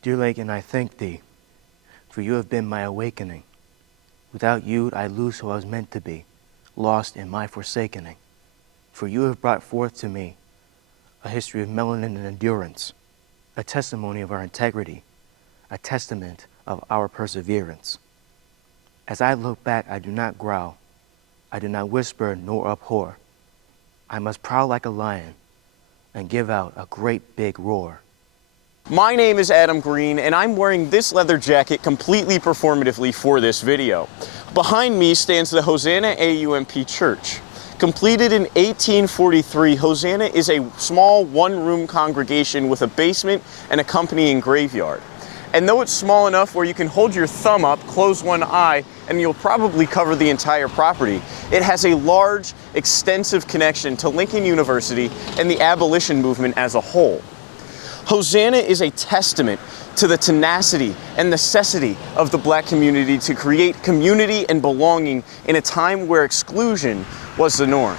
Dear Lincoln, I thank thee, for you have been my awakening. Without you, I lose who I was meant to be, lost in my forsakening. For you have brought forth to me a history of melanin and endurance, a testimony of our integrity, a testament of our perseverance. As I look back, I do not growl, I do not whisper nor abhor. I must prowl like a lion and give out a great big roar. My name is Adam Green, and I'm wearing this leather jacket completely performatively for this video. Behind me stands the Hosanna AUMP Church. Completed in 1843, Hosanna is a small one-room congregation with a basement and accompanying graveyard. And though it's small enough where you can hold your thumb up, close one eye, and you'll probably cover the entire property, it has a large, extensive connection to Lincoln University and the abolition movement as a whole. Hosanna is a testament to the tenacity and necessity of the black community to create community and belonging in a time where exclusion was the norm.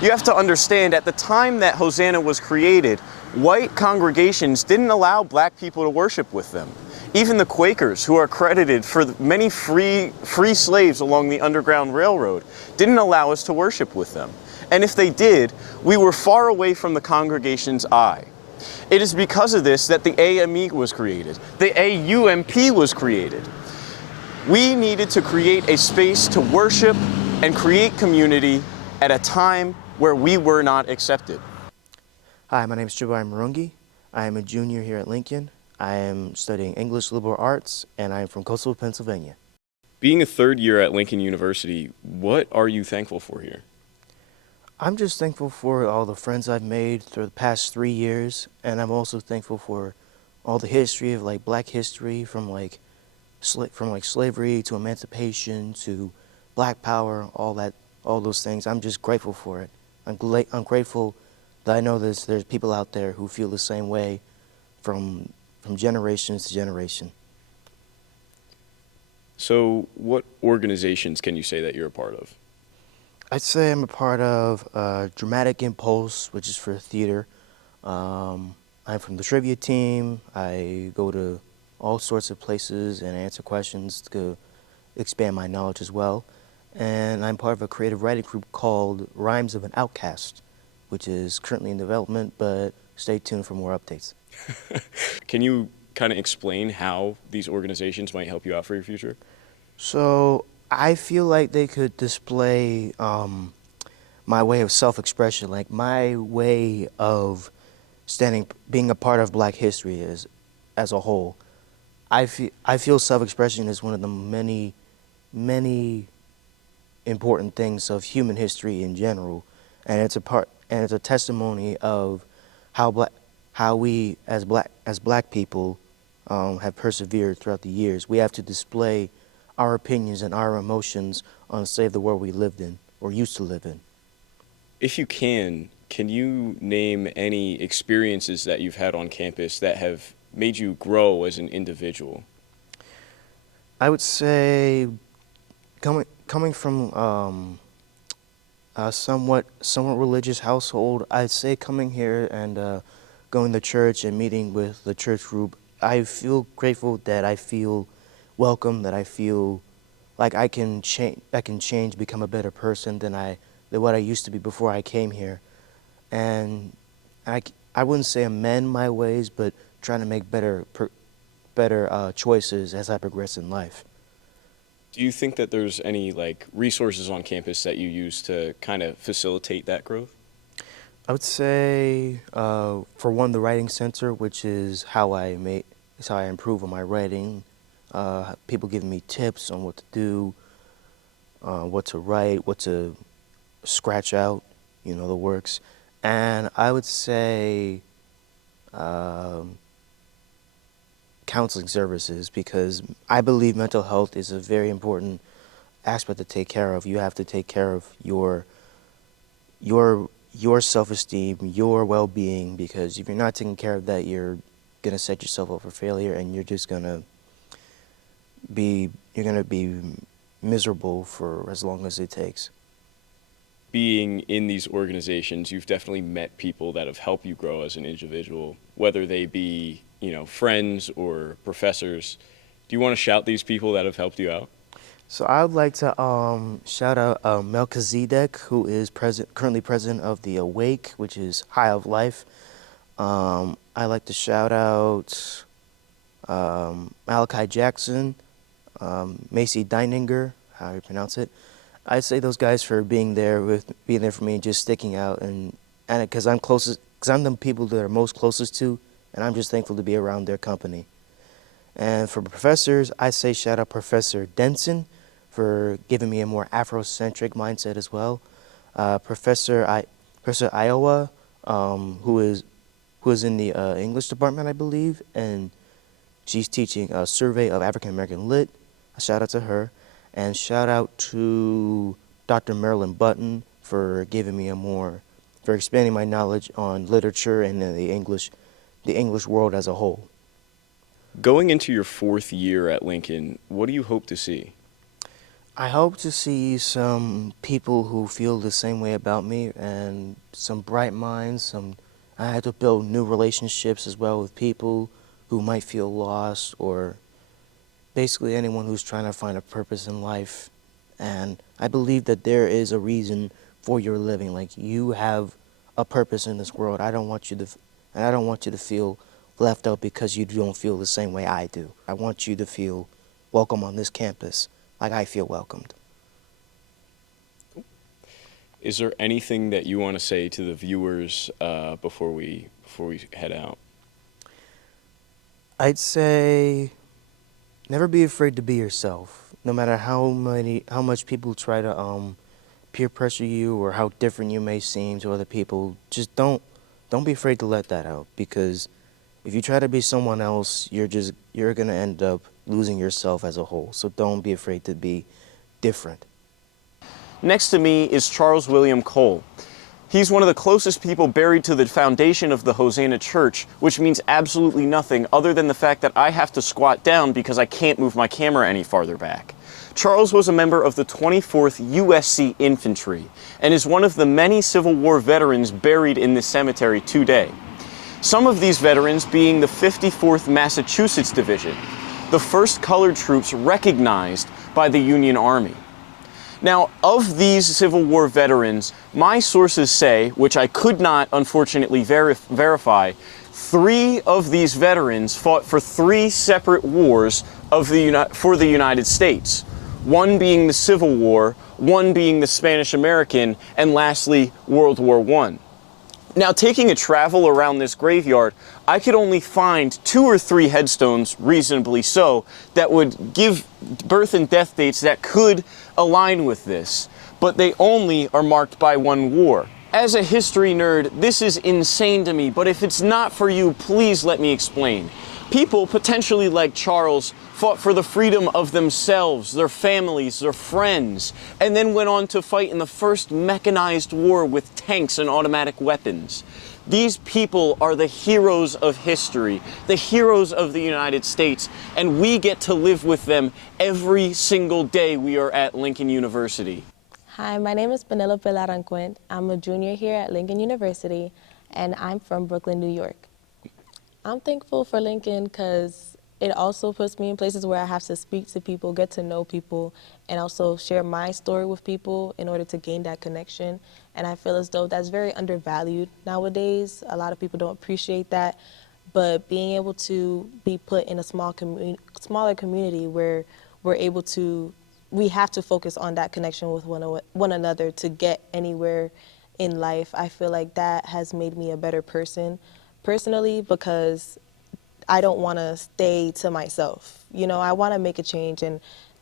You have to understand, at the time that Hosanna was created, white congregations didn't allow black people to worship with them. Even the Quakers, who are credited for many free slaves along the Underground Railroad, didn't allow us to worship with them. And if they did, we were far away from the congregation's eye. It is because of this that the AME was created, the AUMP was created. We needed to create a space to worship and create community at a time where we were not accepted. Hi, my name is Jabari Marungi. I am a junior here at Lincoln. I am studying English Liberal Arts, and I am from coastal Pennsylvania. Being a third year at Lincoln University, what are you thankful for here? I'm just thankful for all the friends I've made through the past 3 years, and I'm also thankful for all the history of black history from slavery to emancipation to black power, all those things. I'm just grateful for it. I'm grateful that I know there's people out there who feel the same way from generations to generation. So what organizations can you say that you're a part of? I'd say I'm a part of Dramatic Impulse, which is for theater. I'm from the trivia team. I go to all sorts of places and answer questions to expand my knowledge as well. And I'm part of a creative writing group called Rhymes of an Outcast, which is currently in development, but stay tuned for more updates. Can you kind of explain how these organizations might help you out for your future? So I feel like they could display my way of self-expression, like my way of being a part of black history as a whole. I feel self-expression is one of the many, many important things of human history in general, and it's a testimony of how we as black people have persevered throughout the years. We have to display our opinions and our emotions on, say, the world we lived in or used to live in. If you can you name any experiences that you've had on campus that have made you grow as an individual? I would say coming from a somewhat religious household, I'd say coming here and going to church and meeting with the church group, I feel grateful that I feel welcome, that I feel like I can change, become a better person than what I used to be before I came here. And I wouldn't say amend my ways, but trying to make better choices as I progress in life. Do you think that there's any resources on campus that you use to kind of facilitate that growth? I would say, for one, the writing center, which is how I improve on my writing. People giving me tips on what to do, what to write, what to scratch out, the works. And I would say counseling services, because I believe mental health is a very important aspect to take care of. You have to take care of your self-esteem, your well-being, because if you're not taking care of that, you're going to set yourself up for failure, and you're just going to be miserable for as long as it takes. being in these organizations, you've definitely met people that have helped you grow as an individual, whether they be, you know, friends or professors. Do you want to shout these people that have helped you out? So I would like to shout out Melchizedek, who is currently president of the Awake, which is High of Life. I like to shout out Malachi Jackson, Macy Deininger, how you pronounce it. I say those guys for being there for me and just sticking out, and because I'm the people that are most closest to, and I'm just thankful to be around their company. And for professors, I say shout out Professor Denson for giving me a more Afrocentric mindset as well. Professor Iowa, who is in the English department, I believe, and she's teaching a survey of African American lit. A shout out to her, and shout out to Dr. Marilyn Button for giving me for expanding my knowledge on literature and the English world as a whole. Going into your 4th year at Lincoln, what do you hope to see? I hope to see some people who feel the same way about me and some bright minds. I had to build new relationships as well with people who might feel lost, or basically anyone who's trying to find a purpose in life. And I believe that there is a reason for your living. Like, you have a purpose in this world. I don't want you to feel left out because you don't feel the same way I do. I want you to feel welcome on this campus like I feel welcomed. Is there anything that you want to say to the viewers before we head out? I'd say never be afraid to be yourself. No matter how much people try to peer pressure you or how different you may seem to other people, just don't be afraid to let that out, because if you try to be someone else, you're going to end up losing yourself as a whole. So don't be afraid to be different. Next to me is Charles William Cole. He's one of the closest people buried to the foundation of the Hosanna Church, which means absolutely nothing other than the fact that I have to squat down because I can't move my camera any farther back. Charles was a member of the 24th USC Infantry and is one of the many Civil War veterans buried in this cemetery today. Some of these veterans being the 54th Massachusetts Division, the first colored troops recognized by the Union Army. Now, of these Civil War veterans, my sources say, which I could not unfortunately verify, 3 of these veterans fought for 3 separate wars for the United States. One being the Civil War, one being the Spanish-American, and lastly, World War I. Now, taking a travel around this graveyard, I could only find 2 or 3 headstones, reasonably so, that would give birth and death dates that could align with this, but they only are marked by one war. As a history nerd, this is insane to me, but if it's not for you, please let me explain. People, potentially like Charles, fought for the freedom of themselves, their families, their friends, and then went on to fight in the first mechanized war with tanks and automatic weapons. These people are the heroes of history, the heroes of the United States, and we get to live with them every single day we are at Lincoln University. Hi, my name is Penelope Laranquent. I'm a junior here at Lincoln University, and I'm from Brooklyn, New York. I'm thankful for Lincoln because it also puts me in places where I have to speak to people, get to know people, and also share my story with people in order to gain that connection. And I feel as though that's very undervalued nowadays. A lot of people don't appreciate that. But being able to be put in a smaller community where we have to focus on that connection with one another to get anywhere in life, I feel like that has made me a better person personally, because I don't want to stay to myself. You know, I want to make a change, and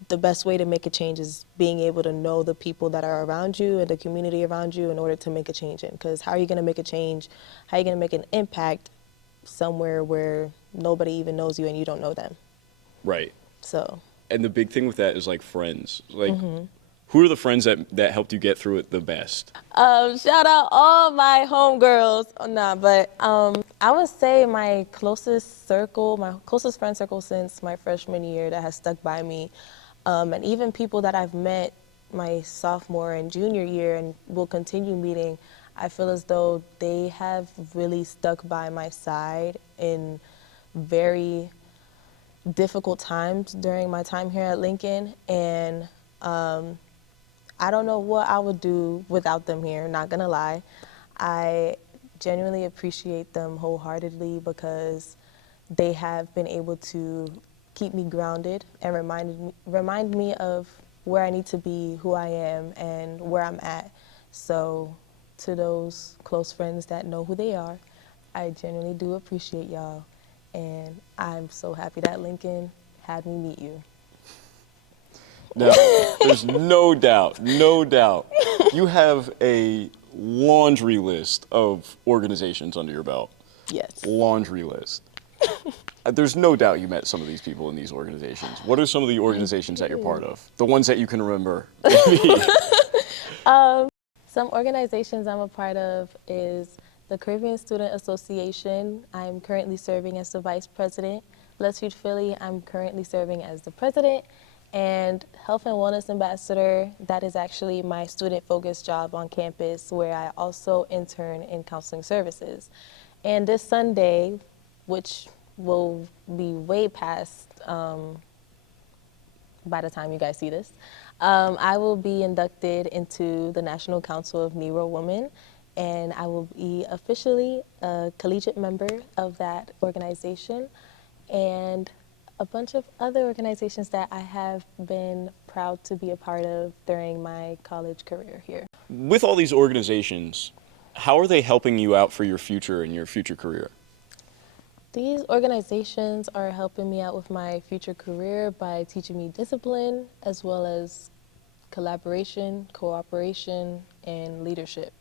the best way to make a change is being able to know the people that are around you and the community around you in order to make a change in. Because how are you going to make a change? How are you going to make an impact somewhere where nobody even knows you and you don't know them? Right. So. And the big thing with that is like friends. Like, who are the friends that helped you get through it the best? Shout out all my homegirls. I would say my closest friend circle since my freshman year that has stuck by me, and even people that I've met my sophomore and junior year and will continue meeting, I feel as though they have really stuck by my side in very difficult times during my time here at Lincoln. And I don't know what I would do without them here, not gonna lie. I genuinely appreciate them wholeheartedly because they have been able to keep me grounded and remind me of where I need to be, who I am, and where I'm at. So to those close friends that know who they are, I genuinely do appreciate y'all. And I'm so happy that Lincoln had me meet you. Now, there's no doubt, you have a laundry list of organizations under your belt. Yes. Laundry list. There's no doubt you met some of these people in these organizations. What are some of the organizations that you're part of? The ones that you can remember. Some organizations I'm a part of is the Caribbean Student Association. I'm currently serving as the vice president. Let's Reach Philly, I'm currently serving as the president. And Health and Wellness Ambassador, that is actually my student-focused job on campus where I also intern in counseling services. And this Sunday, which will be way past by the time you guys see this, I will be inducted into the National Council of Negro Women, and I will be officially a collegiate member of that organization, and a bunch of other organizations that I have been proud to be a part of during my college career here. With all these organizations, how are they helping you out for your future and your future career? These organizations are helping me out with my future career by teaching me discipline as well as collaboration, cooperation, and leadership.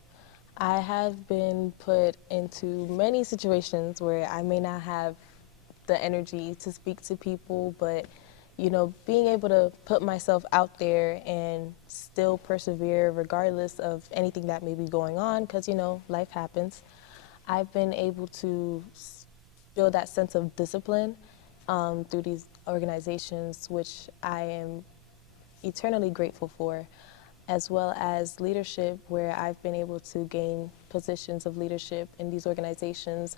I have been put into many situations where I may not have the energy to speak to people, but you know, being able to put myself out there and still persevere regardless of anything that may be going on, because you know, life happens. I've been able to build that sense of discipline through these organizations, which I am eternally grateful for, as well as leadership, where I've been able to gain positions of leadership in these organizations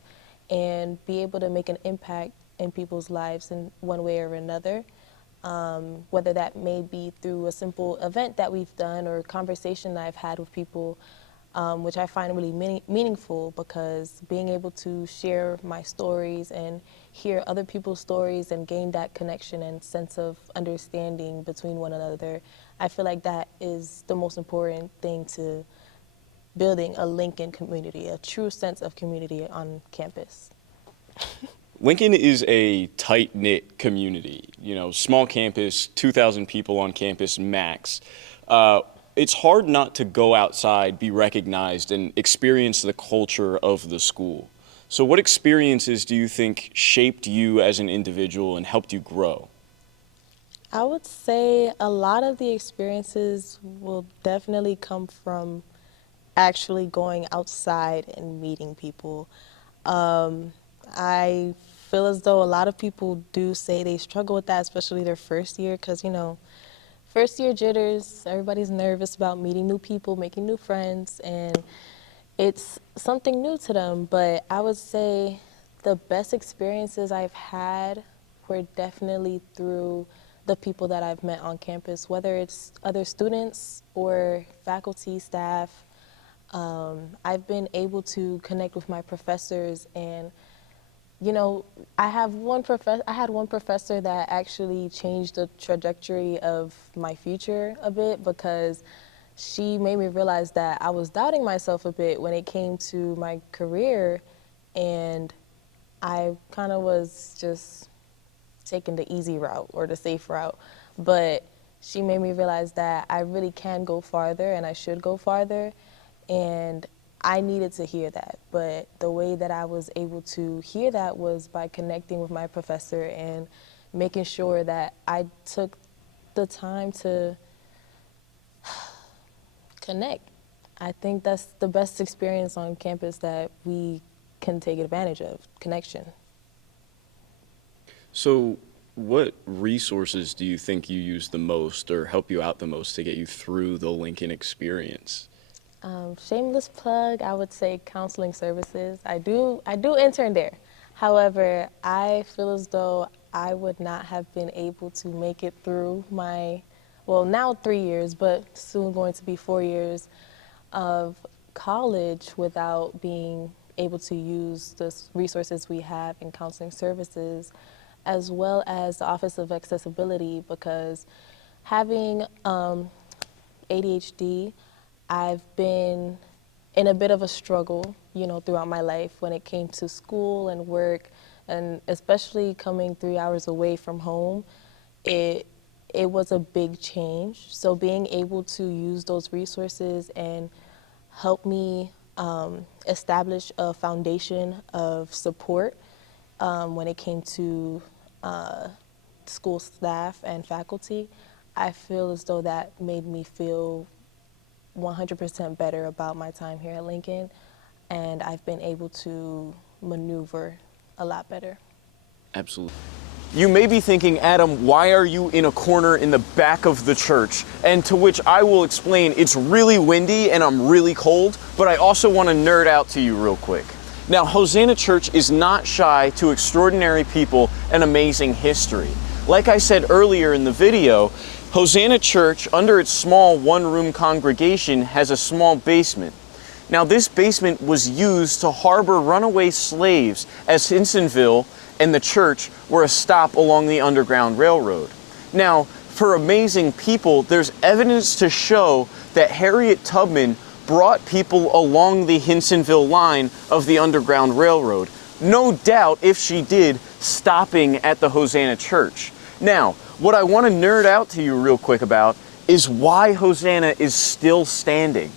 and be able to make an impact in people's lives in one way or another, whether that may be through a simple event that we've done or a conversation that I've had with people, which I find really meaningful, because being able to share my stories and hear other people's stories and gain that connection and sense of understanding between one another, I feel like that is the most important thing to building a Lincoln community, a true sense of community on campus. Lincoln is a tight-knit community, you know, small campus, 2,000 people on campus max. It's hard not to go outside, be recognized, and experience the culture of the school. So what experiences do you think shaped you as an individual and helped you grow? I would say a lot of the experiences will definitely come from actually going outside and meeting people. I feel as though a lot of people do say they struggle with that, especially their first year, because, you know, first year jitters, everybody's nervous about meeting new people, making new friends, and it's something new to them. But I would say the best experiences I've had were definitely through the people that I've met on campus, whether it's other students or faculty, staff. I've been able to connect with my professors, and you know, I had one professor that actually changed the trajectory of my future a bit, because she made me realize that I was doubting myself a bit when it came to my career, and I kind of was just taking the easy route or the safe route. But she made me realize that I really can go farther and I should go farther, and I needed to hear that. But the way that I was able to hear that was by connecting with my professor and making sure that I took the time to connect. I think that's the best experience on campus that we can take advantage of, connection. So What resources do you think you use the most or help you out the most to get you through the Lincoln experience? Shameless plug, I would say counseling services. I do intern there. However, I feel as though I would not have been able to make it through my, well, now 3 years, but soon going to be 4 years of college without being able to use the resources we have in counseling services, as well as the Office of Accessibility, because having ADHD, I've been in a bit of a struggle, throughout my life when it came to school and work, and especially coming 3 hours away from home, it was a big change. So being able to use those resources and help me establish a foundation of support when it came to school staff and faculty, I feel as though that made me feel 100% better about my time here at Lincoln, and I've been able to maneuver a lot better. Absolutely. You may be thinking, Adam, why are you in a corner in the back of the church? And to which I will explain, it's really windy and I'm really cold, but I also want to nerd out to you real quick. Now, Hosanna Church is not shy to extraordinary people and amazing history. Like I said earlier in the video, Hosanna Church, under its small one-room congregation, has a small basement. Now, this basement was used to harbor runaway slaves, as Hinsonville and the church were a stop along the Underground Railroad. Now, for amazing people, there's evidence to show that Harriet Tubman brought people along the Hinsonville line of the Underground Railroad. No doubt, if she did, stopping at the Hosanna Church. Now, what I want to nerd out to you real quick about is why Hosanna is still standing.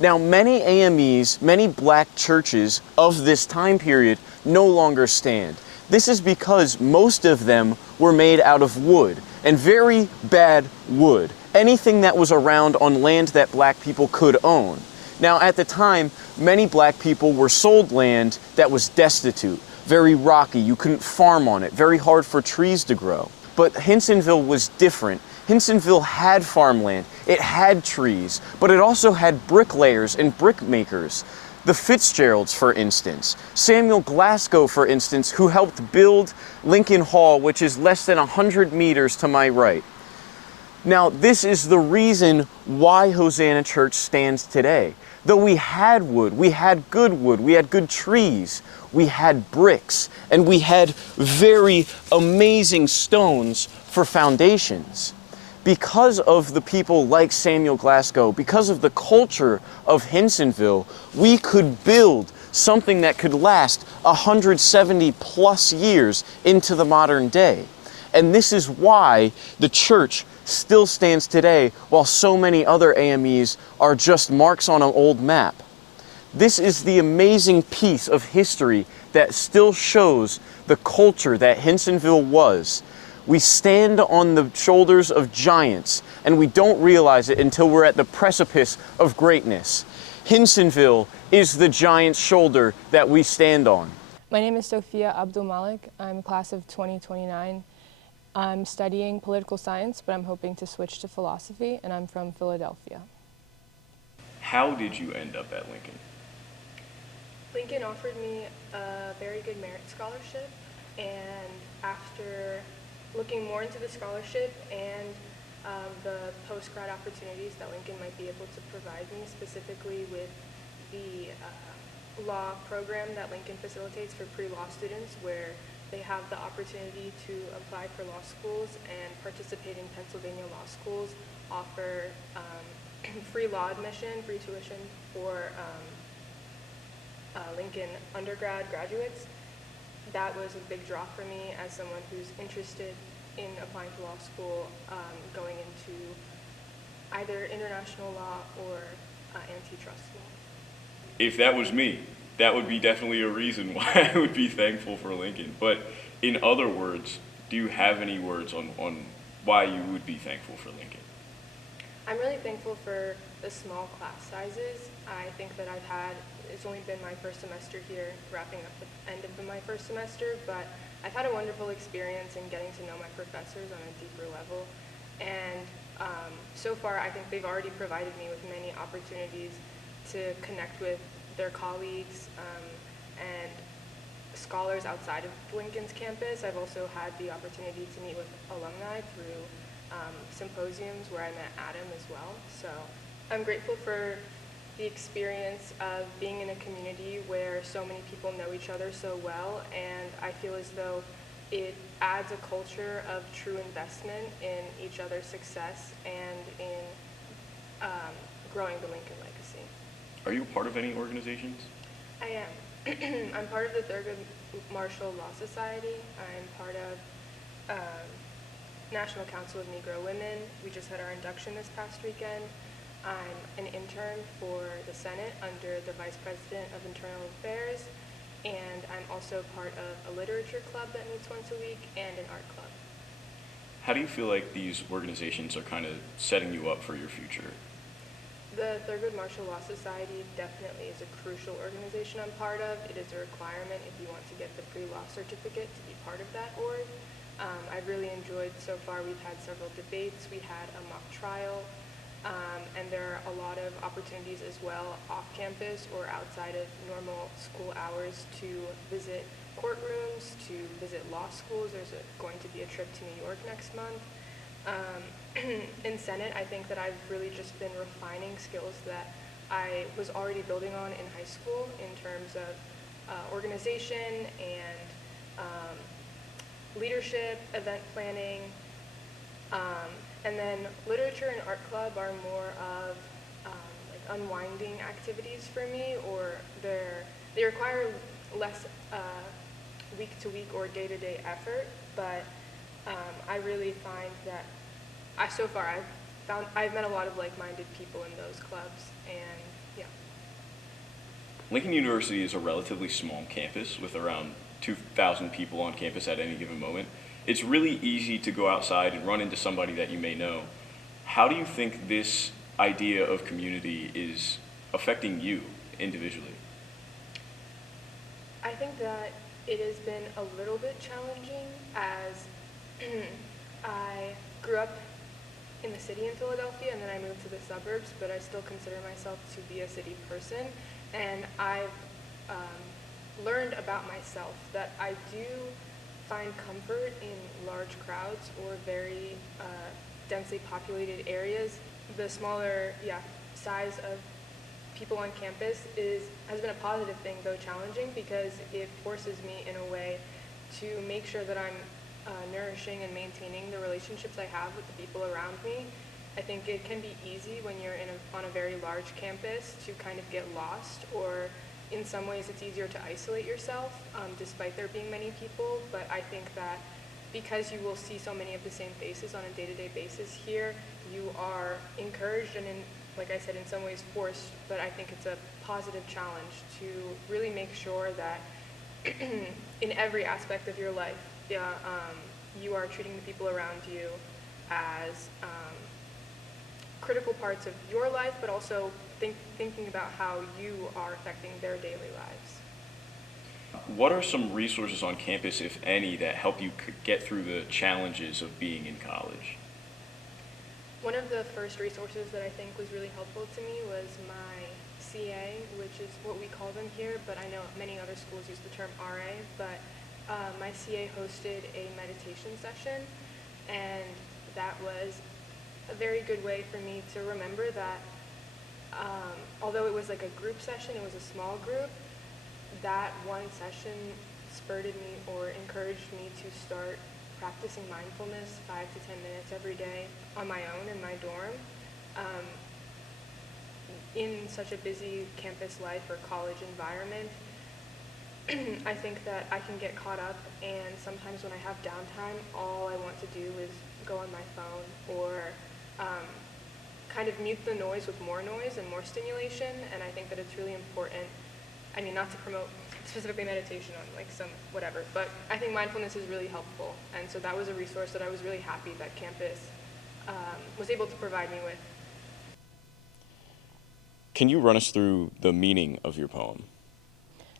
Now, many AMEs, many black churches of this time period no longer stand. This is because most of them were made out of wood, and very bad wood. Anything that was around on land that black people could own. Now, at the time, many black people were sold land that was destitute, very rocky, you couldn't farm on it, very hard for trees to grow. But Hinsonville was different. Hinsonville had farmland, it had trees, but it also had bricklayers and brick makers. The Fitzgeralds, for instance, Samuel Glasgow, for instance, who helped build Lincoln Hall, which is less than 100 meters to my right. Now, this is the reason why Hosanna Church stands today. Though we had wood, we had good trees, we had bricks, and we had very amazing stones for foundations. Because of the people like Samuel Glasgow, because of the culture of Hinsonville, we could build something that could last 170 plus years into the modern day. And this is why the church still stands today, while so many other AMEs are just marks on an old map. This is the amazing piece of history that still shows the culture that Hinsonville was. We stand on the shoulders of giants, and we don't realize it until we're at the precipice of greatness. Hinsonville is the giant's shoulder that we stand on. My name is Sophia Abdul Malik. I'm class of 2029. I'm studying political science, but I'm hoping to switch to philosophy, and I'm from Philadelphia. How did you end up at Lincoln? Lincoln offered me a very good merit scholarship, and after looking more into the scholarship and the post-grad opportunities that Lincoln might be able to provide me, specifically with the law program that Lincoln facilitates for pre-law students, where they have the opportunity to apply for law schools and participate in Pennsylvania law schools, offer free law admission, free tuition for Lincoln undergrad graduates. That was a big draw for me as someone who's interested in applying to law school, going into either international law or antitrust law. If that was me, that would be definitely a reason why I would be thankful for Lincoln. But in other words, do you have any words on why you would be thankful for Lincoln? I'm really thankful for the small class sizes. I think that it's only been my first semester here, wrapping up the end of my first semester, but I've had a wonderful experience in getting to know my professors on a deeper level. And so far, I think they've already provided me with many opportunities to connect with their colleagues and scholars outside of Lincoln's campus. I've also had the opportunity to meet with alumni through symposiums where I met Adam as well. So I'm grateful for the experience of being in a community where so many people know each other so well, and I feel as though it adds a culture of true investment in each other's success and in growing the Lincoln legacy. Are you a part of any organizations? I am. I'm part of the Thurgood Marshall Law Society. I'm part of National Council of Negro Women. We just had our induction this past weekend. I'm an intern for the Senate under the Vice President of Internal Affairs, and I'm also part of a literature club that meets once a week and an art club. How do you feel like these organizations are kind of setting you up for your future? The Thurgood Marshall Law Society definitely is a crucial organization I'm part of. It is a requirement if you want to get the pre-law certificate to be part of that org. I've really enjoyed so far. We've had several debates. We had a mock trial. And there are a lot of opportunities as well off campus or outside of normal school hours to visit courtrooms, to visit law schools. There's going to be a trip to New York next month. In Senate, I think that I've really just been refining skills that I was already building on in high school in terms of organization and leadership, event planning. And then literature and art club are more of like unwinding activities for me, or they require less week-to-week or day-to-day effort. But I really find that I've met a lot of like-minded people in those clubs, and yeah. Lincoln University is a relatively small campus with around 2,000 people on campus at any given moment. It's really easy to go outside and run into somebody that you may know. How do you think this idea of community is affecting you individually? I think that it has been a little bit challenging as I grew up in the city in Philadelphia and then I moved to the suburbs, but I still consider myself to be a city person. And I've learned about myself that I do find comfort in large crowds or very densely populated areas. The smaller size of people on campus has been a positive thing, though challenging, because it forces me in a way to make sure that I'm nourishing and maintaining the relationships I have with the people around me. I think it can be easy when you're on a very large campus to kind of get lost, or in some ways it's easier to isolate yourself despite there being many people. But I think that because you will see so many of the same faces on a day-to-day basis here, you are encouraged and, like I said, in some ways forced, but I think it's a positive challenge to really make sure that in every aspect of your life, you are treating the people around you as critical parts of your life, but also thinking about how you are affecting their daily lives. What are some resources on campus, if any, that help you get through the challenges of being in college? One of the first resources that I think was really helpful to me was my CA, which is what we call them here, but I know many other schools use the term RA, but my CA hosted a meditation session, and that was a very good way for me to remember that although it was like a group session, it was a small group, that one session spurred me or encouraged me to start practicing mindfulness 5 to 10 minutes every day on my own in my dorm. In such a busy campus life or college environment, I think that I can get caught up, and sometimes when I have downtime, all I want to do is go on my phone or kind of mute the noise with more noise and more stimulation. And I think that it's really important, I mean, not to promote specifically meditation on like some whatever, but I think mindfulness is really helpful. And so that was a resource that I was really happy that campus was able to provide me with. Can you run us through the meaning of your poem?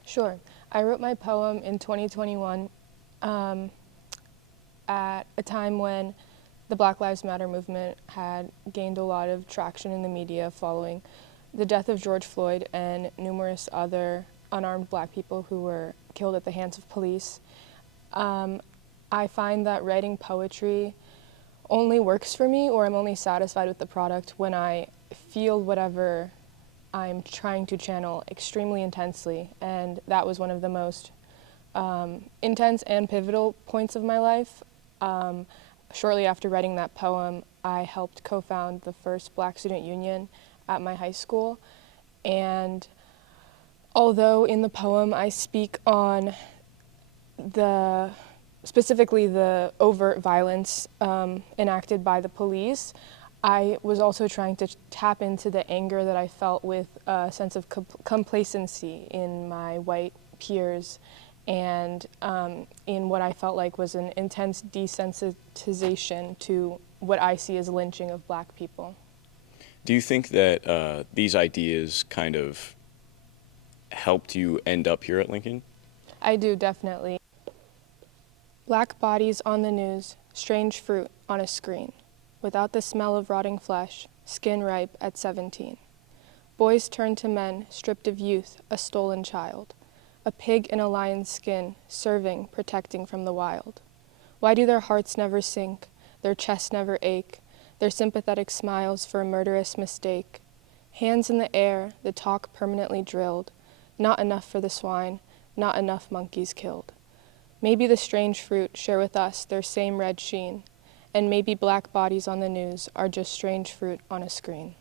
Sure. I wrote my poem in 2021 at a time when the Black Lives Matter movement had gained a lot of traction in the media following the death of George Floyd and numerous other unarmed Black people who were killed at the hands of police. I find that writing poetry only works for me, or I'm only satisfied with the product when I feel whatever I'm trying to channel extremely intensely, and that was one of the most intense and pivotal points of my life. Shortly after writing that poem, I helped co-found the first Black Student Union at my high school, and although in the poem I speak on specifically the overt violence enacted by the police, I was also trying to tap into the anger that I felt with a sense of complacency in my white peers and in what I felt like was an intense desensitization to what I see as lynching of Black people. Do you think that these ideas kind of helped you end up here at Lincoln? I do, definitely. Black bodies on the news, strange fruit on a screen, without the smell of rotting flesh, skin ripe at 17. Boys turn to men, stripped of youth, a stolen child, a pig in a lion's skin, serving, protecting from the wild. Why do their hearts never sink, their chests never ache, their sympathetic smiles for a murderous mistake? Hands in the air, the talk permanently drilled, not enough for the swine, not enough monkeys killed. Maybe the strange fruit share with us their same red sheen, and maybe Black bodies on the news are just strange fruit on a screen.